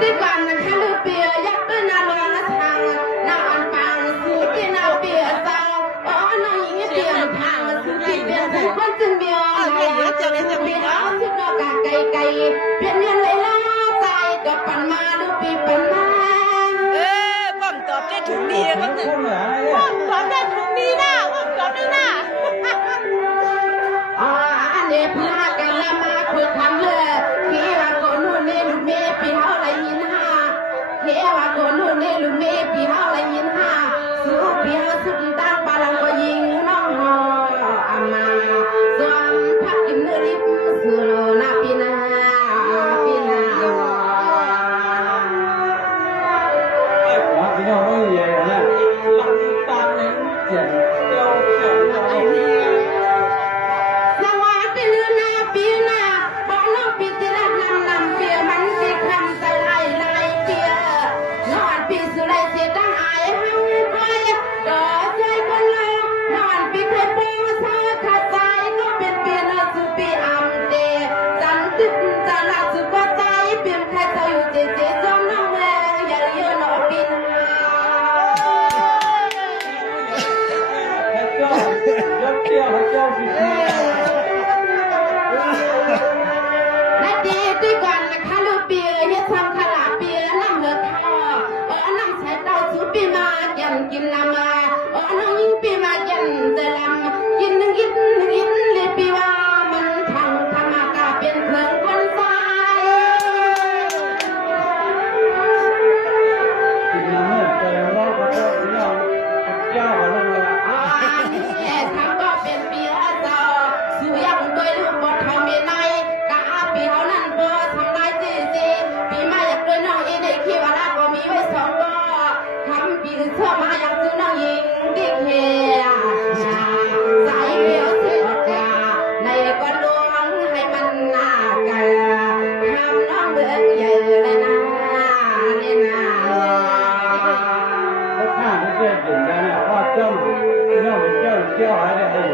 ที่ก่อนนะคะลูกเปียยักษ์เป็นนาลวงทางนาอันปังสู่ที่นาเปียเศร้าอ๋อน้องหญิงเปียทางสู่ที่เปียถึงคนจึงเบียวเปียเอาสุดดอกกะไก่เปลี่ยนเงินเลยล่าใจก็ปั่นมาลูกปีปั่นมาป้อมตอบได้ถูกดีครับเนี่ยป้อมตอบได้ถูกดีนะป้อมตอบได้นะอันนี้พากันละมาเพื่อทำเลยพี่ว่าโกนู่นนี่ลูกเมย์พี่เฮาไรยินห้าพี่ว่าโกนู่นนี่ลูกเมย์พี่เฮาไรยินห้าสู้พี่เฮาสุดตั้งปาลังก็ยิงน้องหออามาสวมพักกินเนื้อริบสุโรนาปีนาพี่น้องไม่ใหญ่เนี่ยลำตาเน้นเจ็บเจ้าเจ้าสวัสดีนะปีนาบอกน้องปีที่รักนำเปียมันสิคำใส่ไล่เปียนอนปีสุไลเสียดังอายหังคอยดอใจคนละนอนปีเคยปูซาขาดใจก็เป็นเปียนสุปีอัมเดจันติดจันละสุกใจเปียนใครเธออยู่เจเจจอมน้องเมย์อย่าเลี้ยวนอปีนานาทีที่ก่อนนะคะลูกเปียยัดทำขลาเปียน้ำเหือดท่อน้ำใช้เต้าสูปีมายันกินลำมาน้องยิงปีมายันจะลำกินหนึ่งเลยปีว่ามันทางธรรมกาเป็นเครื่องคนตายกินน้ำเหือดแต่ว่าก็ต้องเจ้าอะไรนี่ทำก็เป็นเปียเจ้าสู้ยังด้วยลูกบดทำไม่ในกะอาปีเขานั่นเบอร์ทำลายจีปีมาอยากด้วยน้องอีในขี้ว่าลาก็มีไว้สองก็ทำปีเชื่อมาอยากซื้อน้องยิงดิเคียสายเปียวเสียกาในก็ลวงให้มันหน้ากันทำน้องเบื่อใหญ่เลยนะนี่นะถ้าไม่เชื่อจริงนะเนี่ยว่าเจ้าน้องเป็นเจ้าอะไรเนี่ย